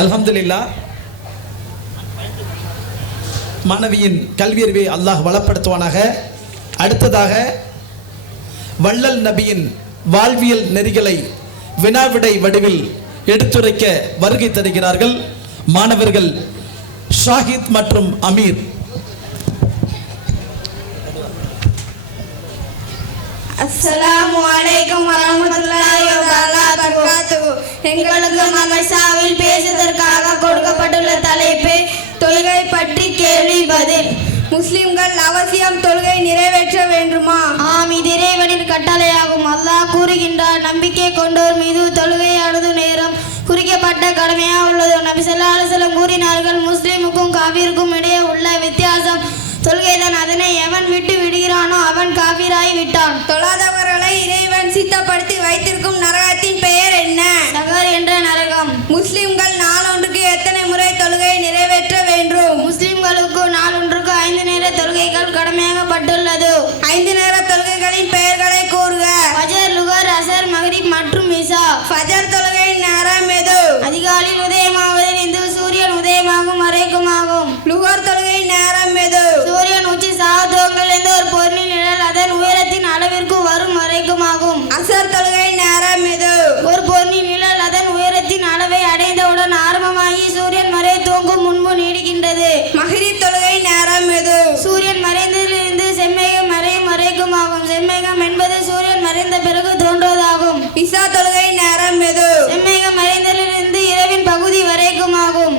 அல்ஹம்துலில்லாஹ். மாணவியின் கல்வியறிவை அல்லாஹ் வளப்படுத்துவானாக. அடுத்ததாக வள்ளல் நபியின் வாழ்வியல் நெறிகளை வினாவிடை வடிவில் எடுத்துரைக்க வருகை தருகிறார்கள் மாணவர்கள் ஷாஹித் மற்றும் அமீர். அஸ்ஸலாமு அலைக்கும் வரஹ்மத்துல்லாஹி வபரகாத்துஹு. எங்களுக்கு மதரசாவில் பேசுவதற்காக கொடுக்கப்பட்டுள்ள தலைப்பு தொழுகை பற்றி கேள்வி பதில். முஸ்லிம்கள் அவசியம் தொழுகை நிறைவேற்ற வேண்டுமா? ஆம், இது இறைவனின் கட்டளையாகும். அல்லாஹ் கூறுகின்றார், நம்பிக்கை கொண்டோர் மீது தொழுகையானது நேரம் குறிக்கப்பட்ட கடமையாக உள்ளது. நபி ஸல்லல்லாஹு அலைஹி வஸல்லம் கூறினார்கள், முஸ்லிமுக்கும் காஃபிருக்கும் இடையே உள்ள வித்தியாசம் தொழுகைதான். அதனை எவன் விட்டு விடுகிறானோ அவன் காஃபிராகி விட்டான். தொழாதவர்களை இறைவன் சித்தப்படுத்தி வைத்திருக்கும் நரகத்தின் பெயர் என்ன? சகர் என்ற நரகம். முஸ்லிம்கள் நாளொன்றுக்கு எத்தனை முறை தொழுகை நிறைவேற்ற வேண்டும்? முஸ்லிம்களுக்கு நாளொன்றுக்கு 5 நேர தொழுகைகள் கடமையாகப்பட்டுள்ளது. 5 நேர தொழுகைகளின் பெயர்களை கூறுக. ஃபஜர், லுகர், அசர், மக்ரிப் மற்றும் இஷா. ஃபஜர் தொழுகை நேரம் எது? அதிகாலையில் உதயமாவதிலிருந்து சூரியன் உதயமாகும் வரைக்கும் ஆகும். லுகர் தொழுகை நேரம் எது? சூரியன் உச்சி சாதுவங்களிலிருந்து ஒரு பொருளின் நிழல் அதன் உயரத்தின் அளவிற்கு வரும் வரைக்கும் ஆகும். அசர் தொழுகை நேரம் எது? ஒரு பொருளின் நிழல் அதன் உயரத்தின் அளவை அடைந்தவுடன் ஆரம்பமாகி சூரியன் மறை தோங்கும் முன்பு நீடிக்கின்றது. மக்ரிப் தொழுகை நேரம் எது? சூரியன் மறைந்ததிலிருந்து செம்மேகம் மறையும் வரைக்கும் ஆகும். செம்மேகம் என்பது சூரியன் மறைந்த பிறகு தோன்றுவதாகும். இஷா தொழுகை நேரம் எது? செம்மேகம் மறைந்ததிலிருந்து இரவின் பகுதி வரைக்கும் ஆகும்.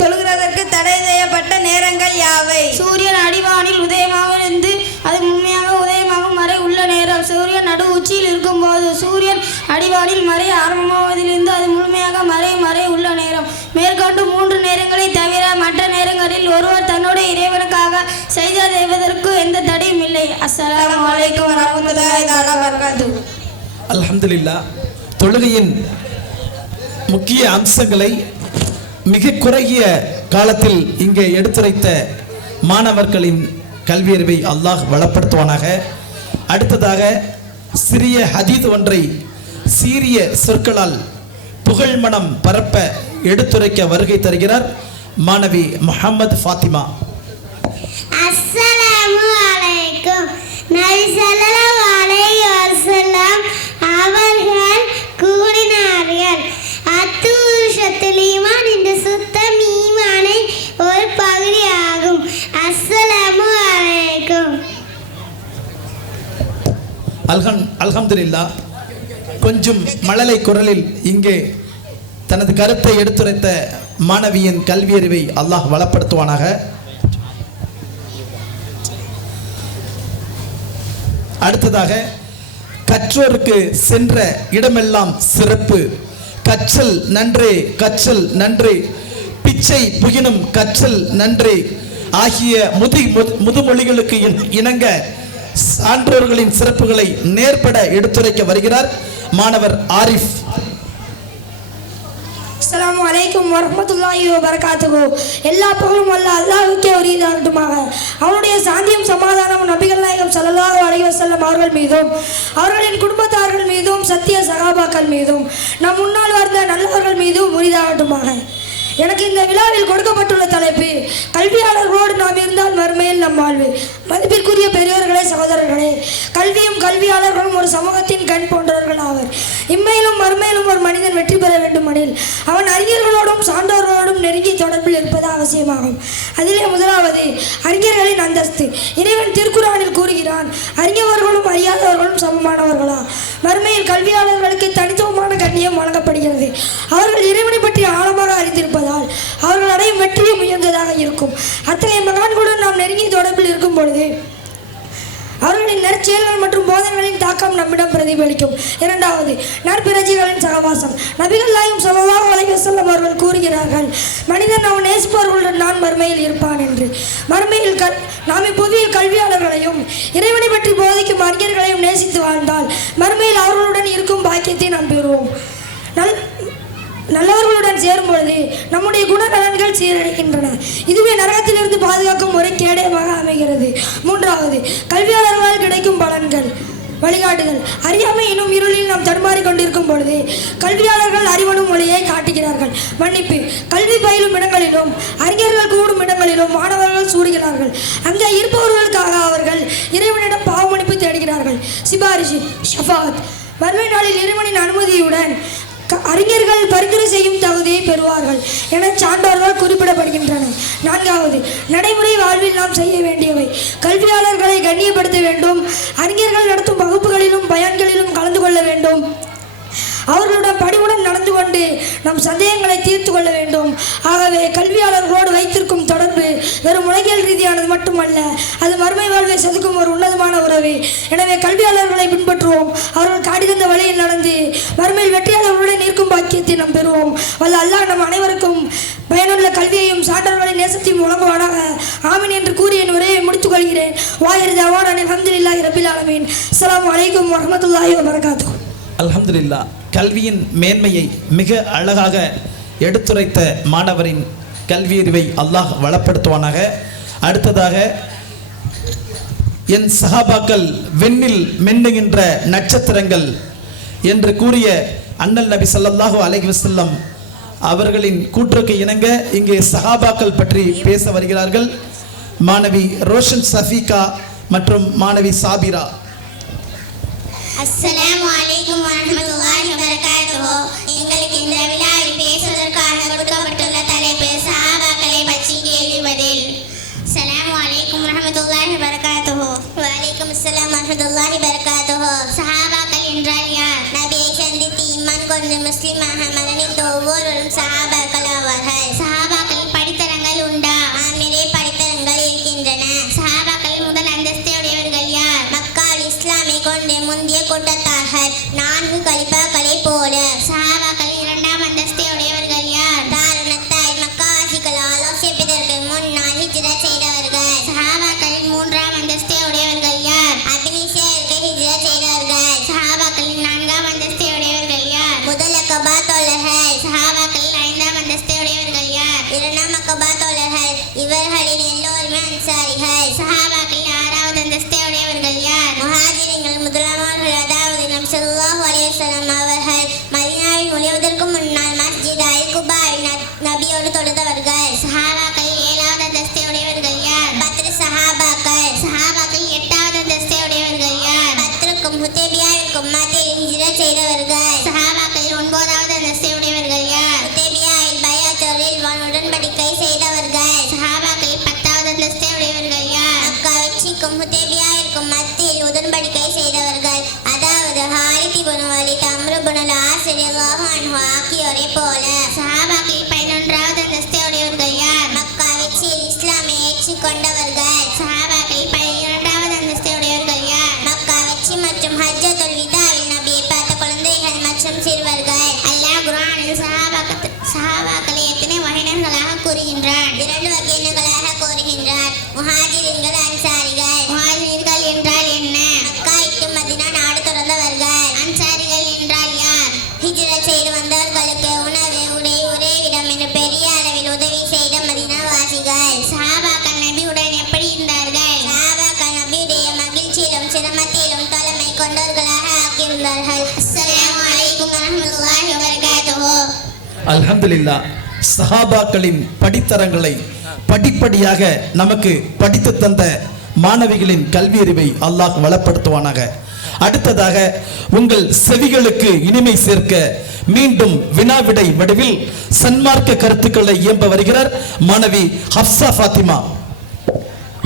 தொழுகிறதற்கு தடை செய்யப்பட்ட நேரங்கள் யாவை? சூரியன் அடிவானில் உதயமாவிலிருந்து அது முழுமையாக உதயமாகும் வரை உள்ள நேரம். சூரியன் நடு உச்சியில் இருக்கும் போது. சூரியன் அடிவானில் மறை ஆரம்பமாவதிலிருந்து அது முழுமையாக மறையும் வரை உள்ள நேரம். மேற்கொண்டு 3 நேரங்களை தவிர மற்ற நேரங்களில் ஒருவர் தன்னுடைய இறைவனுக்காக சஜ்தா செய்வதற்கு எந்த தடையும் இல்லை. அஸ்ஸலாமு அலைக்கும் வரஹ்மத்துல்லாஹி வபரகாத்துஹு. அல்ஹம்துலில்லாஹ். தொழுகையின் முக்கிய அம்சங்களை மிக குறுகிய காலத்தில் இங்கே எடுத்துரைத்த மாணவர்களின் கல்வியறிவை அல்லாஹ் வளப்படுத்துவானாக. அடுத்ததாக சிறிய ஹதீத் ஒன்றை சீரிய சொற்களால் புகழ்மணம் பரப்ப எடுத்துரைக்க வருகை தருகிறார் மாணவி முஹம்மது ஃபாத்திமா. அஸ்ஸலாமு அலைக்கும். நபி ஸல்லல்லாஹு அலைஹி வஸல்லம் அவர்கள் கூறினார்கள், அத்துஷத்துல் ஈமான் இந்த சுத்தம் ஈமானின் ஒரு பகுதியாகும். அஸ்ஸலாமு அலைக்கும். அல்ஹம்துலில்லாஹ். கொஞ்சம் மழலை குரலில் இங்கே தனது கருத்தை எடுத்துரைத்த மாணவியின் கல்வியறிவை அல்லாஹ் வளப்படுத்துவானாக. அடுத்ததாக கற்றோருக்கு சென்ற இடமெல்லாம் சிறப்பு, கற்றல் நன்றே கற்றல் நன்றே, பிச்சை புகினும் கற்றல் நன்றே ஆகிய முதுமொழிகளுக்கு இணங்க சான்றோர்களின் சிறப்புகளை நேர்பட எடுத்துரைக்க வருகிறார் மாணவர் ஆரிஃப். அஸ்ஸலாமு அலைக்கும் வரஹ்மத்துல்லாஹி வபரகாத்துஹு. எல்லா புகழும் அல்லாஹ்வுக்கே உரியதாகட்டுமாக. அவனுடைய சாந்தியும் சமாதானமும் நபிகள் நாயகம் ஸல்லல்லாஹு அலைஹி வஸல்லம் அவர்கள் மீதும் அவர்களின் குடும்பத்தார்கள் மீதும் சத்திய சகாபாக்கள் மீதும் நம் முன்னால் வாழ்ந்த நல்லவர்கள் மீதும் உரியதாகட்டுமாக. எனக்கு இந்த விழாவில் கொடுக்கப்பட்டுள்ள தலைப்பு கல்வியாளர்களோடு நாம் இருந்தால் மறுமையில் நம் வாழ்வு. மதிப்பிற்குரிய பெரியோர்களே, சகோதரர்களே, கல்வியும் கல்வியாளர்களும் ஒரு சமூகத்தின் கண் போன்றவர்கள் ஆவர். இம்மையிலும் மறுமையிலும் ஒரு மனிதன் வெற்றி பெற வேண்டுமெனில் அவன் அறிஞர்களோடும் சான்றோர்களோடும் நெருங்கி தொடர்பில் இருப்பது அவசியமாகும். அதிலே முதலாவது அறிஞர்களின் அந்தஸ்து. இறைவன் திருக்குர்ஆனில் கூறுகிறான், அறிஞர்களும் அறியாதவர்களும் சமமானவர்களா. மறுமையில் கல்வியாளர்களுக்கு தனித்துவமான கண்ணியம் வழங்கப்படுகிறது. அவர்கள் இறைவனை பற்றி ஆழமாக அறிந்திருப்பதால் அவர்கள் அடையும் வெற்றியும் உயர்ந்ததாக இருக்கும். அத்தகைய மகான்களுடன் நாம் நெருங்கிய தொடர்பில் இருக்கும் பொழுது அவர்களின் நற்செயல்கள் மற்றும் போதனைகளின் தாக்கம் நம்மிடம் பிரதிபலிக்கும். இரண்டாவது, நற்பிரஜைகளின் சகவாசம். நபிகள் நாயகம் ஸல்லல்லாஹு அலைஹி வஸல்லம் அவர்கள் கூறுகிறார்கள், மனிதன் அவன் நேசிப்பவர்களுடன் நான் மறுமையில் இருப்பான் என்று. மறுமையில் நாம் இப்போதையில் கல்வியாளர்களையும் இறைவனை பற்றி போதிக்கும் அறிஞர்களையும் நேசித்து வாழ்ந்தால் மறுமையில் அவர்களுடன் இருக்கும் பாக்கியத்தை நாம் பெறுவோம். நல்லவர்களுடன் சேரும் பொழுது நம்முடைய குணநலன்கள் சீரடைகின்றன. இதுவே நரகத்திலிருந்து பாதுகாக்கும் ஒரு கேடயமாக அமைகிறது. மூன்றாவது, கல்வியாளர்களால் கிடைக்கும் பலன்கள். வழிகாட்டுதல். அறியாமை எனும் இருளில் நாம் தடுமாறி கொண்டிருக்கும் பொழுது கல்வியாளர்கள் அறிவனும் மொழியை காட்டுகிறார்கள். மன்னிப்பு. கல்வி பயிலும் இடங்களிலும் அறிஞர்கள் கூடும் இடங்களிலும் மாணவர்கள் சூடுகிறார்கள். அங்கே இருப்பவர்களுக்காக அவர்கள் இறைவனிடம் பாவ மன்னிப்பு தேடுகிறார்கள். சிபாரிசு ஷஃபாத். மறுமை நாளில் இறைவனின் அனுமதியுடன் அறிஞர்கள் பரிந்துரை செய்யும் தகுதியை பெறுவார்கள் என சான்றோர்கள் குறிப்பிடப்படுகின்றனர். 4வது, நடைமுறை வாழ்வில் நாம் செய்ய வேண்டியவை. கல்வியாளர்களை கண்ணியப்படுத்த வேண்டும். அறிஞர்கள் நடத்தும் வகுப்புகளிலும் பயான்களிலும் கலந்து கொள்ள வேண்டும். அவர்களுடன் பணிவுடன் நடந்து கொண்டு நம் சந்தேகங்களை தீர்த்து கொள்ள வேண்டும். ஆகவே கல்வியாளர்களோடு வைத்திருக்கும் தொடர்பு வெறும் உலகியல் ரீதியானது மட்டுமல்ல, அது மறுமை வாழ்வை செதுக்கும் ஒரு உன்னதமான உறவு. எனவே கல்வியாளர்களை பின்பற்றுவோம். அவர்கள் காட்டித்தந்த வழியில் நடந்து மறுமையில் வெற்றியாளர்களுடன் நிற்கும் பாக்கியத்தை நாம் பெறுவோம். வல்ல அல்லாஹ் நம் அனைவருக்கும் பயனுள்ள கல்வியையும் சான்றோர்களின் நேசத்தையும் வழங்குவானாக. ஆமீன் என்று கூறி என் உரையை முடித்துக் கொள்கிறேன். வாயிறு தவான் அல்ஹம்துலில்லாஹி ரப்பில் ஆலமீன். அஸ்ஸலாமு அலைக்கும் வரஹ்மத்துல்லாஹி வபரகாத்துஹு. அல்ஹம்துலில்லாஹ். கல்வியின் மேன்மையை மிக அழகாக எடுத்துரைத்த மாணவரின் கல்வியறிவை அல்லாஹ் வளப்படுத்துவானாக. அடுத்ததாக என் சஹாபாக்கள் வெண்ணில் மின்னுகின்ற நட்சத்திரங்கள் என்று கூறிய அண்ணல் நபி ஸல்லல்லாஹு அலைஹி வஸல்லம் அவர்களின் கூற்றுக்கு இணங்க இங்கே சஹாபாக்கள் பற்றி பேச வருகிறார்கள். மாணவி ரோஷன் சஃபீகா மற்றும் மாணவி சாபிரா. அஸ்ஸலாமு அலைக்கும் வரஹ்மத்துல்லாஹி வபரகாத்துஹு. எங்களுக்கு இந்த விழாவில் பேசுவதற்காக கொடுக்கப்பட்டுள்ள தலைப்பு சஹாபாக்களை பற்றி கேள்வி பதில். அஸ்ஸலாமு அலைக்கும் வரஹ்மத்துல்லாஹி வபரகாத்துஹு. வலைக்கும் அஸ்ஸலாம் வரஹ்மத்துல்லாஹி வபரகாத்துஹு. சஹாபாக்கள் என்றால் யார்? நபியை சந்தித்து ஈமான் கொண்டு முஸ்லிமாக மரணித்த ஒவ்வொருவரும் சஹாபாக்கள் ஆவார்கள். சஹாபாக்களின் படித்தரங்கள் உண்டா? நிறைய படித்தரங்கள் இருக்கின்றன. சஹாபாக்களின் முதல் அந்தஸ்தை உடையவர்கள் யார்? மக்கால் இஸ்லாமை கொண்டு முந்திய கூட்டத்தார்கள் 4 கலிஃபாக்களை போல. சஹாபாக்களின் இரண்டாம் அந்தஸ்தை உடையவர்கள் யார்? தாரணத்தாய் மக்காவாசிகள் ஆலோசிப்பதற்கு முன்னால் ஹிஜ்ரத் செய்தவர்கள். சஹாபாக்களின் மூன்றாம் அந்தஸ்தை உடையவர்கள் யார்? அபினிசேருக்கு ஹிஜ்ரத் செய்தவர்கள். சஹாபாக்களின் 4ஆம் அந்தஸ்தை உடையவர்கள் யார்? முதல் அக்கபா தோழர்கள். சஹாபாக்களின் 5ஆம் அந்தஸ்தை உடையவர்கள் யார்? 2ஆம் அக்கபா தோழர்கள். இவர்களின் எல்லோருமே அன்சாரிகள். சஹாபாக்களின் 6ஆவது அந்தஸ்தை உடையவர்கள் யார்? முஹாஜிர்கள் முதலாமவர்கள். அதாவது நபி ஸல்லல்லாஹு அலைஹி வஸல்லம் அவர்கள் மதீனாவில் நுழைவதற்கு முன்னால் மஸ்ஜித் அல் குபாவில் நபியோடு தொழுதவர்கள். சஹாபாக்களில் 7ஆவது அந்தஸ்தை உடையவர்கள் யார்? பத்ர் சஹாபாக்கள். சஹாபாக்களில் 8ஆவது அந்தஸ்தை உடையவர்கள் யார்? பத்ருக்கும் ஹுதைபியாவிற்கும் மத்தியில் ஹிஜ்ரத் செய்தவர்கள். சஹாபாக்களில் 9ஆவது அந்தஸ்தை உடையவர்கள் யார்? ஹுதைபியாவில் பைஅத்துர் ரில்வான் உடன்படிக்கை செய்தவர்கள். சஹாபாக்களில் 10ஆவது அந்தஸ்தை உடையவர்கள் யார்? மக்கா வெற்றிக்கும் ஹுதைபியாவிற்கும் மத்தியில் உடன்படிக்கை செய்தவர்கள். அதாவது ஹாரித் இப்னு வலீத், அம்ர் இப்னு அல்-ஆஸ் ரலியல்லாஹு அன்ஹு ஆகியோரை போல. சஹாபாக்களில் 11ஆவது அந்தஸ்தை உடையவர்கள் யார்? மக்கா வெற்றியில் இஸ்லாமை ஏற்றுக்கொண்டவர்கள். சஹாபாக்களில் 12ஆவது அந்தஸ்தை உடையவர்கள் யார்? மக்கா வெற்றி மற்றும் ஹஜ்ஜத்துல் விதாவில் நபியை பார்த்த குழந்தைகள் மற்றும் சிறுவர்கள். அல்லாஹ் குர்ஆனில் சஹாபாக்களை எத்தனை வகையினர்களாக கூறுகின்றான்? 2 வகையினர்களாக கூறுகின்றார். முஹாஜிர்கள், அன்சாரிகள். முஹாஜிர்கள் என்றால் என்ன? மக்கா விட்டு மதீனா நாடு துறந்தவர்கள். அன்சாரிகள் என்றால் யார்? ஹிஜ்ரத் செய்து வந்தவர்களுக்கு உணவு, உடை, ஒரே இடம் என்று பெரிய அளவில் உதவி செய்த மதீனா வாசிகள். சஹாபாக்கள் நபியுடன் எப்படி இருந்தார்கள்? சஹாபாக்கள் நபியுடைய மகிழ்ச்சியிலும் சிரமத்திலும் தலைமை கொண்டவர்களாக ஆக்கியிருந்தார்கள். அஸ்ஸலாமு அலைக்கும் வரஹ்மத்துல்லாஹி வபரகாத்துஹு. அல்ஹம்துலில்லாஹ். சஹாபாக்களின் படித்தரங்களை படிப்படியாக நமக்கு படித்து தந்த மாணவிகளின் கல்வியறிவை அல்லாஹ் வளப்படுத்துவானாக. அடுத்ததாக உங்கள் செவிகளுக்கு இனிமை சேர்க்க மீண்டும் வினாவிடை வடிவில் சன்மார்க்க கருத்துக்களை இயம்ப வருகிறார் மாணவி ஹப்சா ஃபாத்திமா.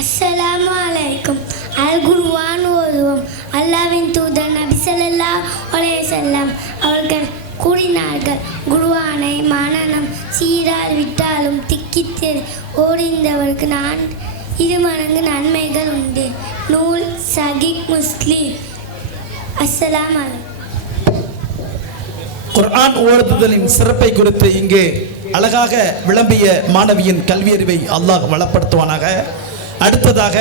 அஸ்ஸலாமு அலைக்கும். அல் குர்ஆன் ஓதுவோம். அல்லாஹ்வின் தூதர் நபி ஸல்லல்லாஹு அலைஹி வஸல்லம் அவர்கள் கூறினார்கள், குர்ஆனை மனனம் சீரால் விட்டாலும் திக்கித்து ஓடிந்தவருக்கு 2 மடங்கு நன்மைகள் உண்டு. நூல் சஹீஹ் முஸ்லிம். அஸ்ஸலாமு அலைக்கும். குர்ஆன் ஓதுதலின் சிறப்பை குறித்து இங்கே அழகாக விளம்பிய மாணவியின் கல்வியறிவை அல்லாஹ் வளப்படுத்துவானாக. அடுத்ததாக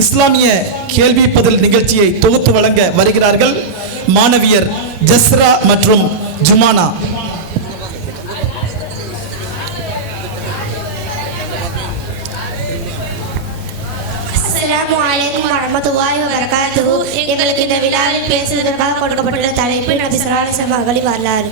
இஸ்லாமிய கேள்வி பதில் நிகழ்ச்சியை தொகுத்து வழங்க வருகிறார்கள் மாணவியர் ஜஸ்ரா மற்றும் ஜுமானா. அஸ்ஸலாமு அலைக்கும் வரஹ்மத்துல்லாஹி வபரகாத்துஹு. எங்களுக்கு இந்த விழாவில் பேசுவதற்காக கொடுக்கப்பட்டுள்ள தலைப்பு நபி ஸல்லல்லாஹு அலைஹி வஸல்லம் அவர்களின் வரலாறு.